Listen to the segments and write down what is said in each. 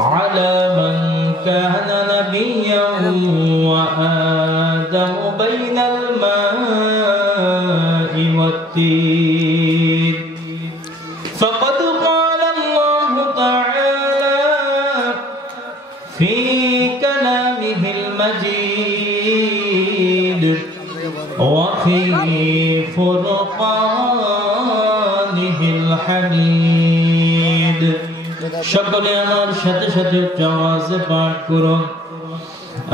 على من كان نبيا وآدم بين الماء والطين فقد قال الله تعالى في كلامه المجيد وفي فرقانه الحميد সকলে আমার সাথে সাথে আওয়াজে পাঠ করুন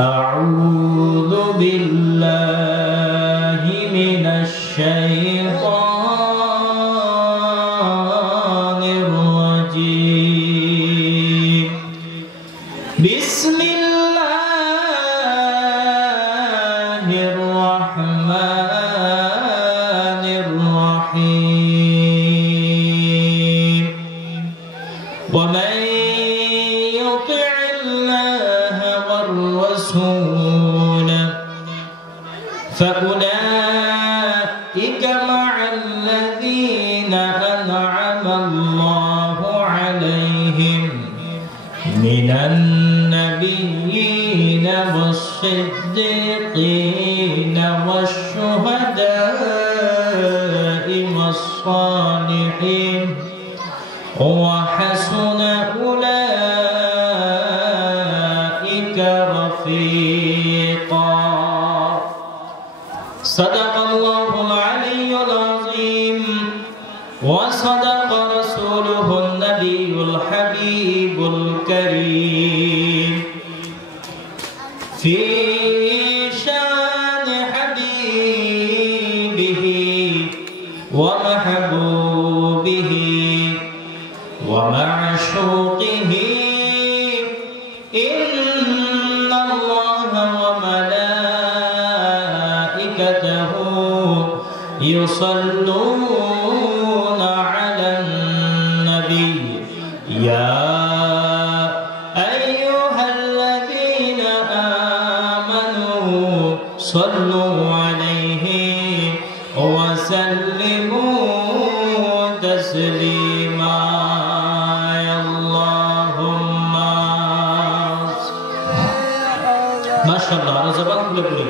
আউযু বিল্লাহি মিনাশ শাইতানির রাজীম বিসমিল্লাহির রাহমানির রাহিম ومن يطع الله والرسول فأولئك مع الذين أنعم الله عليهم من النبيين والصديقين والشهداء والصالحين وحسن أولئك رفيقا صدق الله العلي العظيم وصدق رسوله النبي الحبيب الكريم في شان حبيبه ومحبوبه ومعشوقه إن الله وملائكته يصلون على النبي يا أيها الذين آمنوا صلوا عليه وسلموا تسليما মাশাআল্লাহ আর জবান খুলে বলি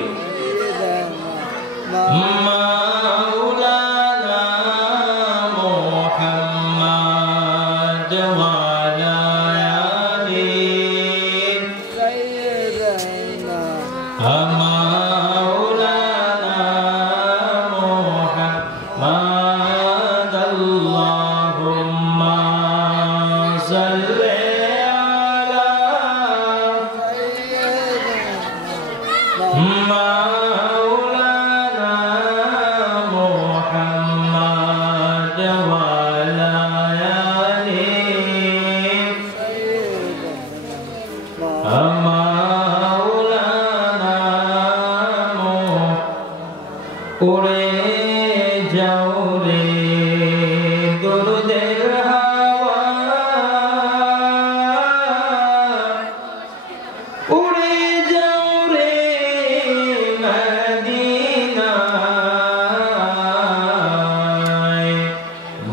মাওলানা মুহাম্মদ ওয়া আলা আলি সাইয়্যিদানা মাওলানা মুহাম্মদ আল্লাহুম্মা সাল্লি مولانا محمد وعلى آله مولانا উড়ে যাও রে দরুদের হাওয়া উড়ে যাও রে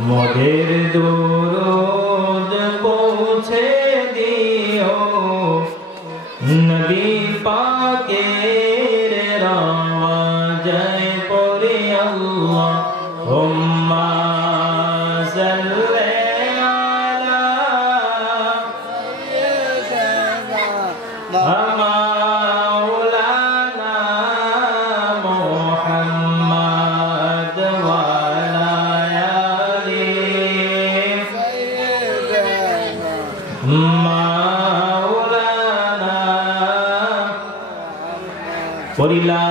মোদের দরুদ পৌঁছে দিও নবী পাকের রওজায় পড়ে আল্লাহুম্মা সাল্লি আলা সাইয়্যিদিনা মাওলানা মুহাম্মদ ওয়া مولانا لا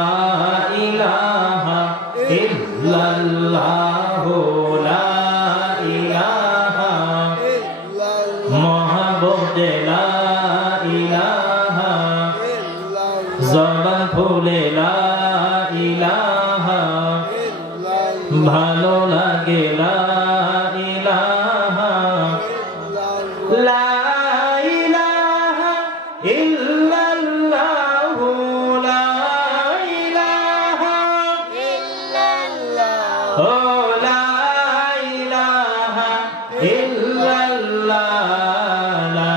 إله إلا الله لا إله محمد لا إله زبان ফুলে لا إله ভালো লাগে লা ইলাহা লা ইলাহা ইল্লাল্লাহ লা ইলাহা ইল্লাল্লাহ ও লা ইলাহা ইল্লাল্লাহ লা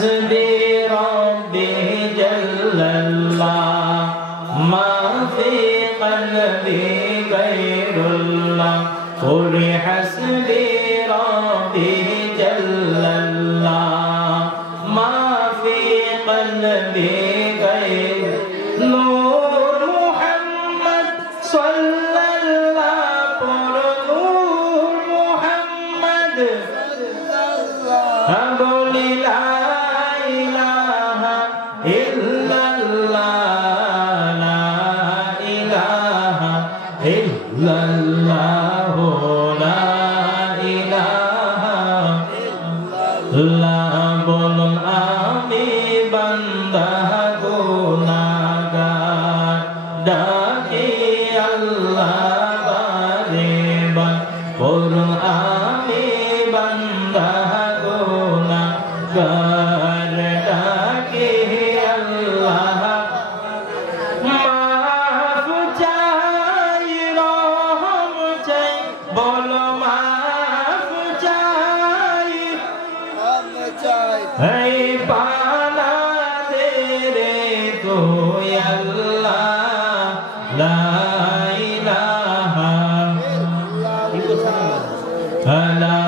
حسبي ربي جل الله ما في قلبي غير الله قل حسبي ربي جل الله ما في قلبي غير نور محمد صلى الله نور محمد أقول لا إله إلا الله لا إله إلا الله لا إله إلا বলুন আমি বান্দা গুনাহগার ডাকি আল্লাহ বারে বার বলুন আমি বান্দা গুনাহগার ডাকি আল্লাহ মাফ চাই রহম চাই বলো মাফ চাই এই পানা দে রে তুই আল্লাহ লা ইলাহা লা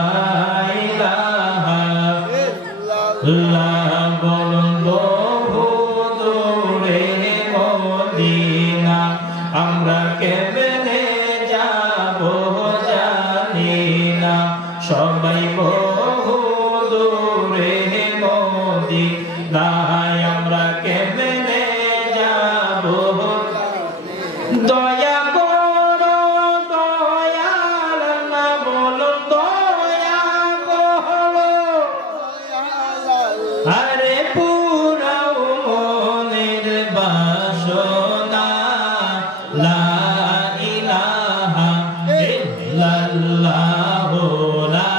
ইলাহা ইল্লাল্লাহ বলুন বহু দূরে মদিনা আমরা কেমনে যাব জানি না সবাই বহু দূরে মদিনা আমরা কেমনে যাব দয়া করো দয়াল না বলুন দয়া করো আরে পুরাও মনের বাসনা লা ইলাহা ইল্লাল্লাহ লা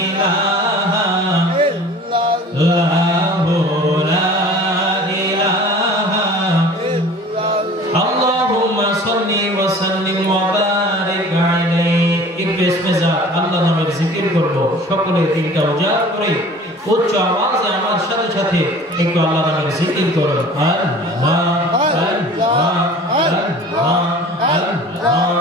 ইলাহা ইল্লাল্লাহ লা ইলাহা আল্লাহুম্মা সাল্লি ওয়া সাল্লিম ওয়া বারিক আলাইহি একটু ইসমিজা আল্লাহ নামের জিকির করব সকলে দিলটা উজাড় করে উচ্চ আওয়াজে আমার সাথে সাথে একটু আল্লাহ নামের জিকির করুন আল্লাহ আল্লাহ আল্লাহ আল্লাহ আল্লাহ আল্লাহ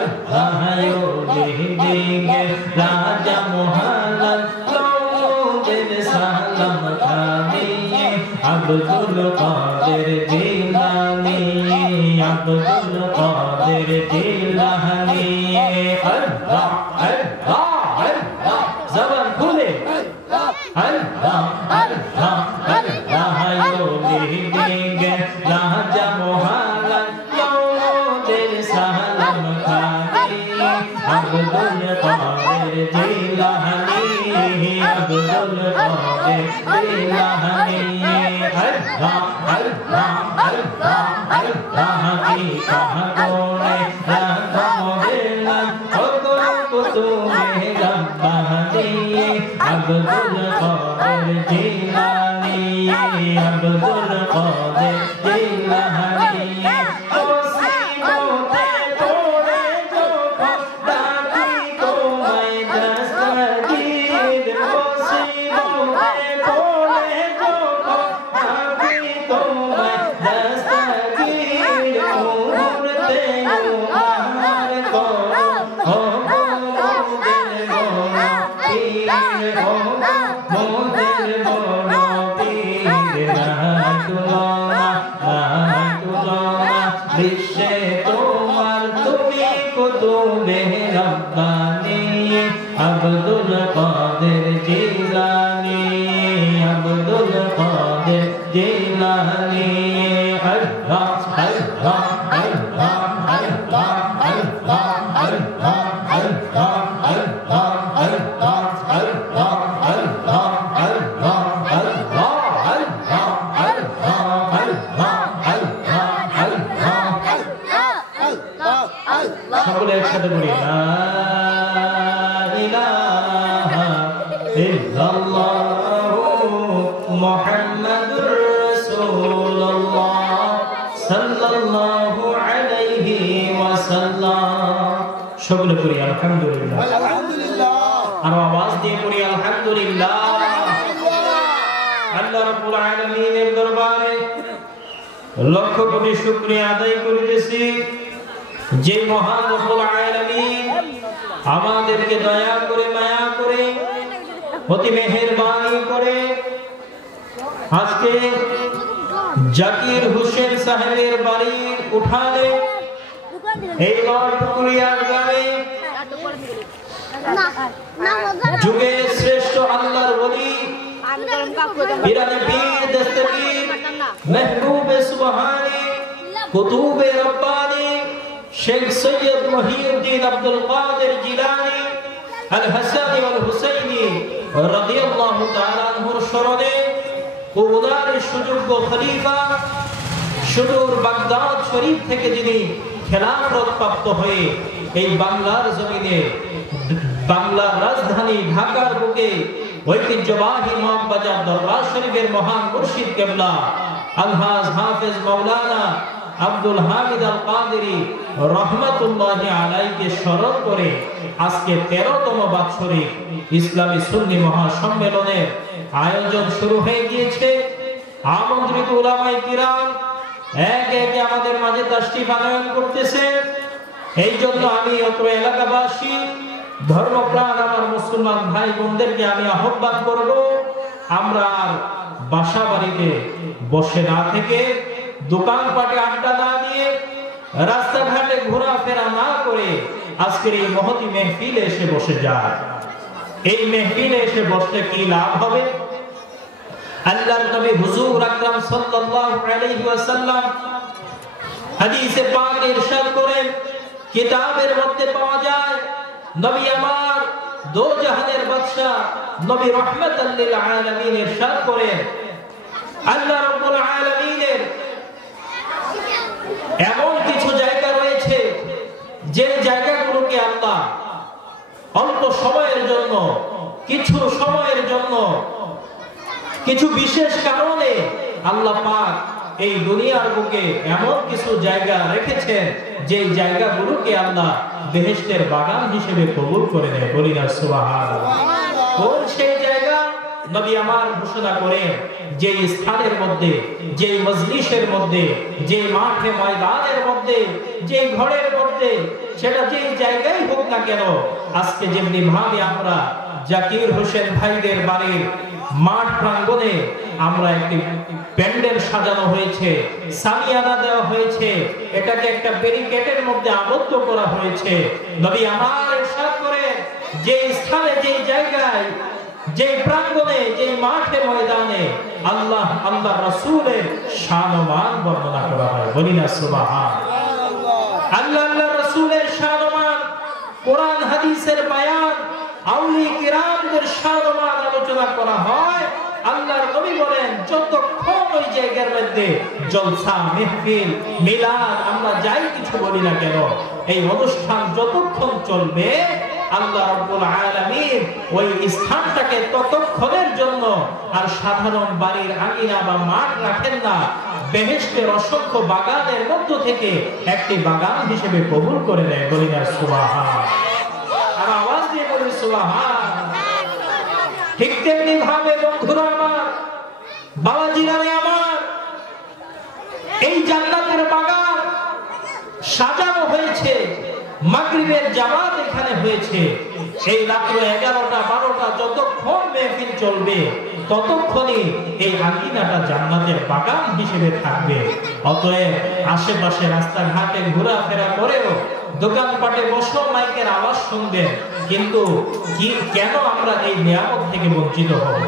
अल्लाह देंगे राजा मोहल्लत लोग सलाम खाने अब्दुल कादिर जिलानी अब्दुल कादिर जिलानी अल्लाह अल्लाह अल्लाह ज़बान खोले अल्लाह अल्लाह अल्लाह देंगे राजा मोहल्लत लोग सलाम खाने अब्दुल कादिर जिलानी अब्दुल कादिर जिलानी अल्लाह अल्लाह अल्लाह अल्लाह की कहतोने राजा मोहल्लत को तुम्हें रब्बानी अब्दुल कादिर जिलानी अब्दुल कादिर जिलानी अब्दुल कादिर जिलानी अब्दुल कादिर जिलानी अल्लाह अल्लाह अल्लाह अल्लाह अल्लाह अल्लाह अल्लाह अल्लाह अल्लाह अल्लाह अल्लाह अल्लाह अल्लाह সকলে একসাথে বলি না मुहम्मदुर रसूलुल्लाह सल्लल्लाहु अलैहि वसल्लम সকলে পড়ি আলহামদুলিল্লাহ আলহামদুলিল্লাহ আর আওয়াজ দিয়ে পড়ি আলহামদুলিল্লাহ আল্লাহ রাব্বুল আলামিনের দরবারে লক্ষ কোটি শুকরিয়া আদায় করিতেছি যে মহান রব্বুল আলামিন আমাদেরকে দয়া করে মায়া করে অতি মেহেরবানি করে আজকে জাকির হোসেন সাহেবের বাড়ির উঠানে এই লড়পুরিয়া গ্রামে যুগের শ্রেষ্ঠ আল্লাহর ওলি পিরানে পীর দস্তগীর মেহবুবে সুবহানী কুতুবে রব্বানী শেখ সৈয়দ মহিউদ্দিন আব্দুল কাদের জিলানী আল হাসানী ওয়াল হুসাইনী রাদিয়াল্লাহু তাআলা আনহুর শরণে উনার সুযোগ্য খলিফা সুদূর বাগদাদ শরীফ থেকে যিনি খেলাফত প্রাপ্ত হয়ে এই বাংলার জমিনে বাংলার রাজধানী ঢাকার বুকে ঐতিহ্যবাহী মহাবাজার দরবার শরীফের মহান মুর্শিদ কেবলা আলহাজ হাফেজ মাওলানা আব্দুল হামিদ আল কাদেরী রহমাতুল্লাহি আলাইহিকে স্মরণ করে আজকে 13তম বাৎসরিক ইসলামী সুন্নি মহাসম্মেলনের আয়োজন শুরু হয়ে গিয়েছে। আমন্ত্রিত উলামায়ে কিরাম একে একে আমাদের মাঝে তাশরিফ আনয়ন করতেছে। এই জন্য আমি অত্র এলাকাবাসী ধর্মপ্রাণ আমার মুসলমান ভাই বোনদেরকে আমি আহ্বান করব, আমরা আর বাসা বাড়িতে বসে না থেকে, দোকানপাটে আড্ডা না দিয়ে, রাস্তাঘাটে ঘোরাফেরা না করে আজকের এই মহতি মেহফিলে এসে বসে যায়। এই মেহফিলে এসে বসলে কি লাভ হবে? আল্লাহর নবী হুজুর আকরাম সাল্লাল্লাহু আলাইহি ওয়াসাল্লাম হাদিসে পাকে ইরশাদ করেন, কিতাবের মধ্যে পাওয়া যায় নবী আমার দো জাহানের বাদশা নবী রাহমাতাল লিল আলামিন ইরশাদ করেন, আল্লাহ রাব্বুল আলামিনের এমন কিছু জায়গা রয়েছে যে জায়গাগুলোকে আল্লাহ অল্প সময়ের জন্য, কিছু সময়ের জন্য, কিছু বিশেষ কারণে আল্লাহ পাক এই দুনিয়ার বুকে এমন কিছু জায়গা রেখেছেন যে জায়গাগুলোকে আল্লাহ বেহেশতের বাগান হিসেবে কবুল করে নেয়। বলি না সুবহানাল্লাহ। কোন সেই জায়গা? নবী আমার ঘোষণা করেন যে স্থানের মধ্যে, যে মজলিসের মধ্যে, যে মাঠে ময়দানের মধ্যে, যে ঘরের মধ্যে, সেটা যে জায়গায় হোক না কেন, আজকে যেমনি ভাবে আমরা জাকির হোসেন ভাইদের বাড়ির মাঠ প্রাঙ্গণে আমরা একটি প্যান্ডেল সাজানো হয়েছে, সামিয়ানা দেওয়া হয়েছে, এটাকে একটা ব্যারিকেডের মধ্যে আবদ্ধ করা হয়েছে। নবী আমার ইরশাদ করেন যে স্থানে, যে জায়গায়, যে প্রাঙ্গণে, যে মাঠে ময়দানে আল্লাহ আল্লাহ রাসূলের শান ও মান বর্ণনা করা হয়। বলি না সুবহানাল্লাহ। আল্লাহ আল্লাহ রাসূলের শান ও মান, কোরআন হাদিসের বয়ান, আউলিয়া কিরামদের শান ও মান আলোচনা করা হয়। আল্লাহর নবী বলেন যতক্ষণ ওই জায়গার মধ্যে জলসা, মাহফিল, মিলাদ, আমরা যাই কিছু বলি না কেন, এই অনুষ্ঠান যতক্ষণ চলবে আল্লাহ রাব্বুল আলামিন ওই স্থানটাকে ততক্ষণের জন্য আর সাধারণ বাড়ির আঙিনা বা মাঠ রাখেন না, বেহেশতের অসংখ্য বাগানের মধ্য থেকে একটি বাগান হিসেবে কবুল করে নেয়। বলি না সুবহানাল্লাহ। আর আওয়াজ দিয়ে বলি সুবহানাল্লাহ। ঠিক তেমনি ভাবে বন্ধুরা আমার, বাবাজিরারে আমার, এই জান্নাতের বাগান সাজানো হয়েছে, মাগরিবের জামাত এখানে হয়েছে। এই রাত্র 11টা 12টা যতক্ষণ মেহফিল চলবে ততক্ষণই এই আঙিনাটা জান্নাতের বাগান হিসেবে থাকবে। অতএব আশেপাশে রাস্তাঘাটে ঘোরাফেরা করেও দোকানপাটে বসো, মাইকের আওয়াজ শুনবেন, কিন্তু কেন আমরা এই নিয়ামত থেকে বঞ্চিত হব?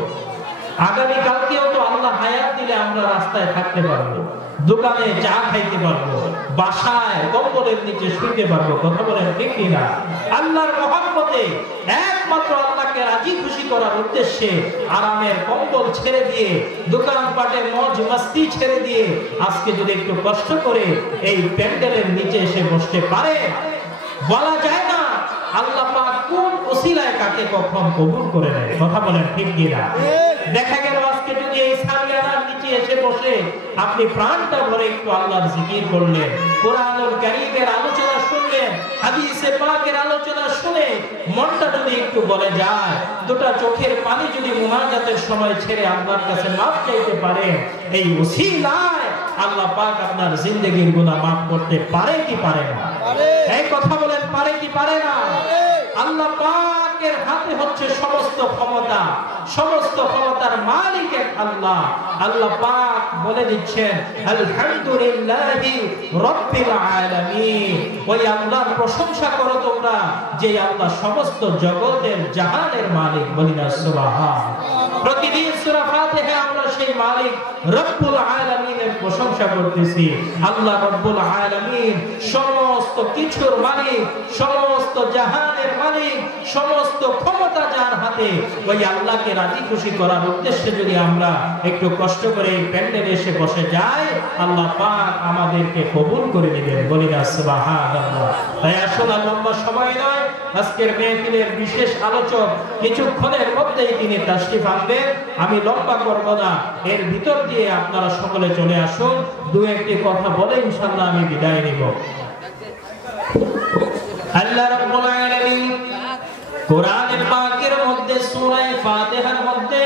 আগামী কালকেও তো আল্লাহ হায়াত দিলে আমরা রাস্তায় থাকতে পারবো, দোকানে চা খাইতে পারবো, বাসায় কম্বলের নিচে শুইতে পারবো। কথা বলেন ঠিক কিনা? আল্লাহর মহব্বতে, একমাত্র আল্লাহকে রাজি খুশি করার উদ্দেশ্যে আরামের কম্বল ছেড়ে দিয়ে, দোকানপাটে মজ মাস্তি ছেড়ে দিয়ে আজকে যদি একটু কষ্ট করে এই প্যান্ডেলের নিচে এসে বসতে পারে, বলা যায় না আল্লাহ পাক কোন ওসিলায় কাকে কখন কবুল করে নেয়। কথা বলেন ঠিক কিনা? দেখা গেল আজকে যদি এই সামিয়ানার নিচে এসে বসে আপনি প্রাণটা ভরে একটু আল্লাহর জিকির করলেন, কোরআনুল কারীমের আলোচনা শুনলেন, হাদিসে পাকের আলোচনা শুনে মনটা যদি একটু বলে যায়, দুটো চোখের পানি যদি মুনাজাতের সময় ছেড়ে আল্লাহর কাছে মাফ চাইতে পারেন, এই ওসিলায় আল্লাহ পাক আপনার জিন্দেগীর গুনাহ মাফ করতে পারে কি পারে না? এই কথা বলেন, পারে কি পারে না? আল্লাহ পাকের হাতে হচ্ছে সমস্ত ক্ষমতা, সমস্ত ক্ষমতার মালিক এক আল্লাহ। আল্লাহ পাক বলে দিচ্ছেন আলহামদুলিল্লাহি রাব্বিল আলামিন। ওই আল্লাহর প্রশংসা করো তোমরা যে আল্লাহ সমস্ত জগতের জাহানের মালিক। বলি না সুবহানাল্লাহ। প্রতিদিন সূরা ফাতিহা আমরা সেই মালিক রব্বুল আলামিনের প্রশংসা করতেছি। আল্লাহ রব্বুল আলামিন সমস্ত কিছুর মালিক, সমস্ত জাহানের মালিক, সমস্ত ক্ষমতা যার হাতে। ওই আল্লাহকে রাজি খুশি করার উদ্দেশ্যে যদি আমরা একটু কষ্ট করে এই প্যান্ডেলে এসে বসে যাই, আল্লাহ পাক আমাদেরকে কবুল করে নেবেন। বলি না সুবহানাল্লাহ। তাই আসুন, আর লম্বা সময় নয়, আজকের মেহফিলের বিশেষ আলোচক কিছুক্ষণের মধ্যেই তিনি তাশরিফ আনবেন। আমি লম্বা করব না, এর ভিতর দিয়ে আপনারা সকলে চলে আসুন, দু একটি কথা বলে ইনশাআল্লাহ আমি বিদায় নিব। আল্লাহ রাব্বুল আলামিন কোরআন পাকের মধ্যে সূরা ফাতিহার মধ্যে